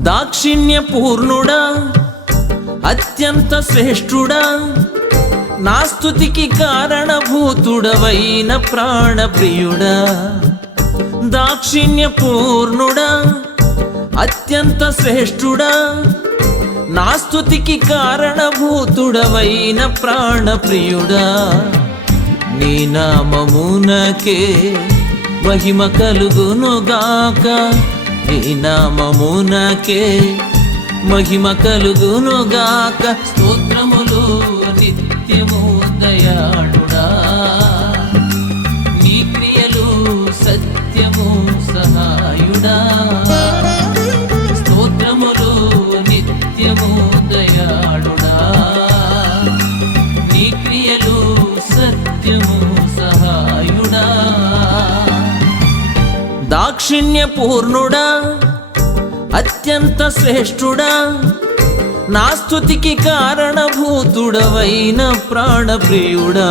దాక్షిణ్య పూర్ణుడా అత్యంత శ్రేష్ఠుడా నా స్తుతికి కారణభూతుడవైన ప్రాణప్రియుడా దాక్షిణ్య పూర్ణుడా అత్యంత శ్రేష్ఠుడా నా స్తుతికి కారణభూతుడవైన ప్రాణప్రియుడా నీ నామమునకే మహిమ కలుగునుగాక నీ నామమునకే మహిమ కలుగునుగాక స్తోత్రములు నిత్యము దయాళుడా నీ క్రియలు సత్యము సహాయుడా స్తోత్రములు నిత్యము దయాళుడా నీ క్రియలు సత్యము సహాయుడా దాక్షిణ్య పూర్ణుడా అత్యంత శ్రేష్ఠుడా నా స్తుతికి కారణభూతుడవైన ప్రాణప్రియుడా